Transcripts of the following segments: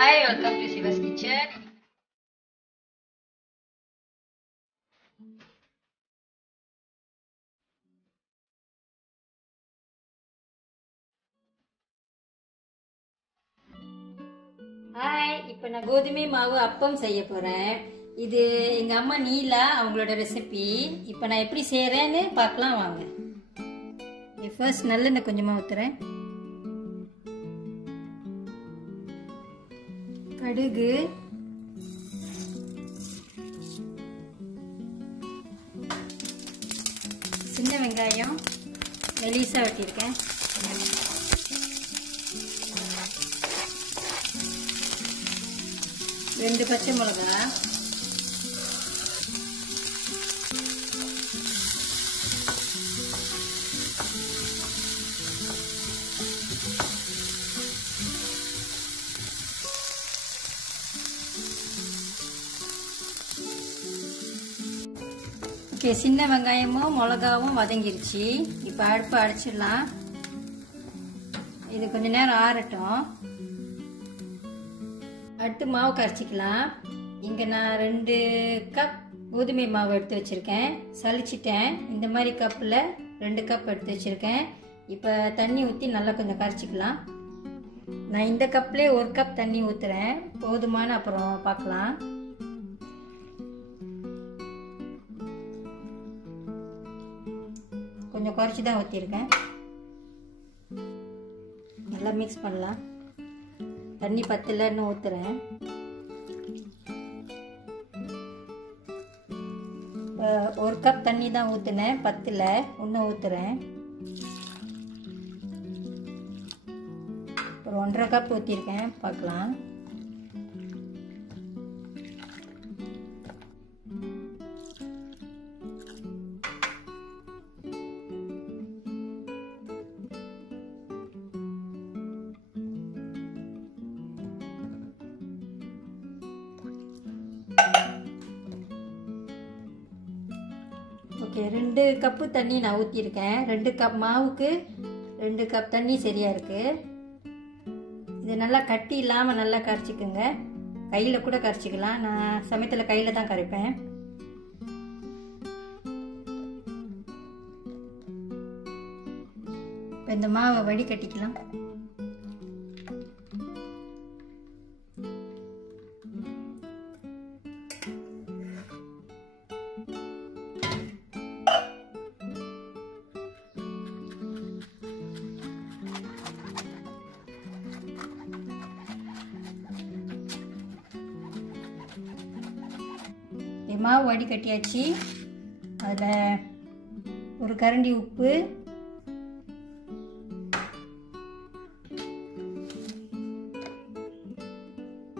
Hi, welcome to Siva's Kitchen. Hi, இப்போ நான் கோதுமை மாவு அப்பம் செய்ய போகிறேன். இது எங்கள் அம்மா நீலா அவங்களோட ரெசிபி. இப்போ நான் எப்படி செய்கிறேன்னு பார்க்கலாம் வாங்க. ஃபர்ஸ்ட் நல்லெண்ணெய் கொஞ்சமாக ஊற்றுறேன். கடுகு, சின்ன வெங்காயம் மெலிசாக வெட்டியிருக்கேன், ரெண்டு பச்சை மிளகா, ஓகே. சின்ன வெங்காயமும் மிளகாவும் வதங்கிருச்சு. இப்போ அடுப்பு அடைச்சிடலாம். இது கொஞ்ச நேரம் ஆறட்டும். அடுத்து மாவு கரைச்சிக்கலாம். இங்கே நான் 2 கப் கோதுமை மாவு எடுத்து வச்சுருக்கேன். சலிச்சிட்டேன். இந்த மாதிரி கப்பில் 2 கப் எடுத்து வச்சுருக்கேன். இப்போ தண்ணி ஊற்றி நல்லா கொஞ்சம் கரைச்சிக்கலாம். நான் இந்த கப்லேயே 1 கப் தண்ணி ஊற்றுறேன். போதுமான அப்புறம் பார்க்கலாம். கொஞ்சம் குறைச்சி தான் ஊற்றிருக்கேன். நல்லா மிக்ஸ் பண்ணலாம். தண்ணி பத்தலன்னு ஊற்றுறேன். 1 கப் தண்ணி தான் ஊற்றுனேன், பத்தல, இன்னும் ஊற்றுறேன். ஒரு 1.5 கப் ஊற்றிருக்கேன், பார்க்கலாம். ஓகே, 2 கப்பு தண்ணி நான் ஊற்றிருக்கேன். 2 கப் மாவுக்கு 2 கப் தண்ணி சரியாக இருக்குது. இது நல்லா கட்டி இல்லாமல் நல்லா கரைச்சிக்குங்க. கையில் கூட கரைச்சிக்கலாம். நான் சமயத்தில் கையில் தான் கரைப்பேன். இப்போ இந்த மாவை வடிகட்டிக்கலாம். மாவு வடிகட்டியாச்சு. அதில் ஒரு கரண்டி உப்பு,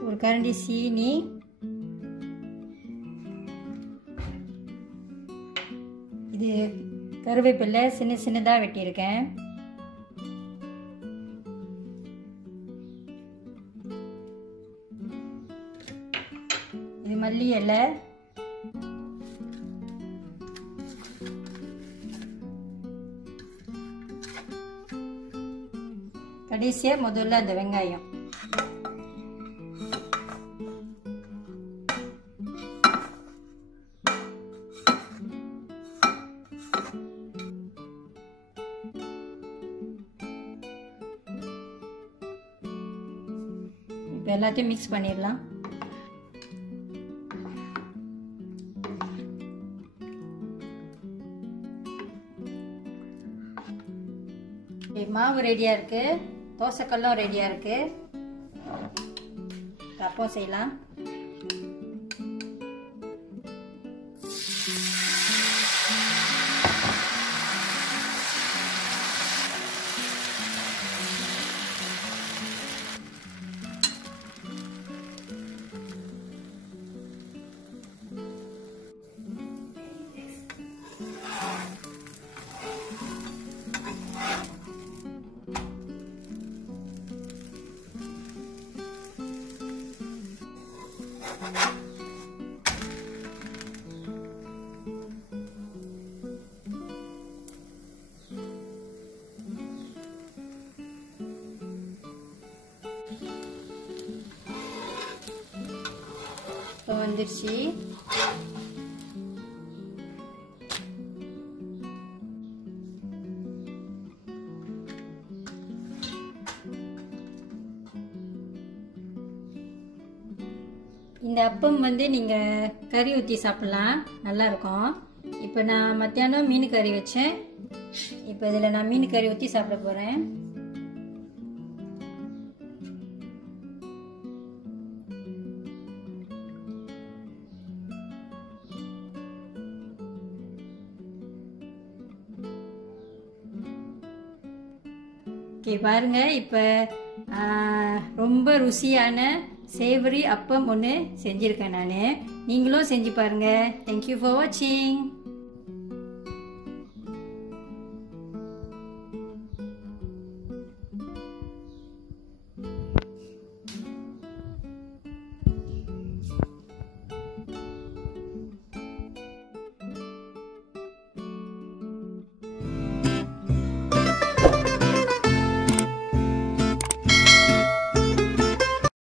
ஒரு கரண்டி சீனி, இது கருவேப்பிலை சின்ன சின்னதாக வெட்டியிருக்கேன், இது மல்லி இலை, கடைசியாக முதல்ல அந்த வெங்காயம். இப்போ எல்லாத்தையும் மிக்ஸ் பண்ணிடலாம். மாவு ரெடியாக இருக்குது. தோசைக்கல்லும் ரெடியாக இருக்குது. அப்பம் செய்யலாம். இப்போ வந்துருச்சு. இந்த அப்பம் வந்து நீங்கள் கறி ஊற்றி சாப்பிட்லாம், நல்லாயிருக்கும். இப்போ நான் மத்தியானம் மீன் கறி வச்சேன். இப்போ இதில் நான் மீன் கறி ஊற்றி சாப்பிட போகிறேன். ஓகே பாருங்க, இப்போ ரொம்ப ருசியான சேவரி அப்பம் ஒன்று செஞ்சுருக்கேன் நான். நீங்களும் செஞ்சு பாருங்கள். தேங்க்யூ ஃபார் வாட்சிங்.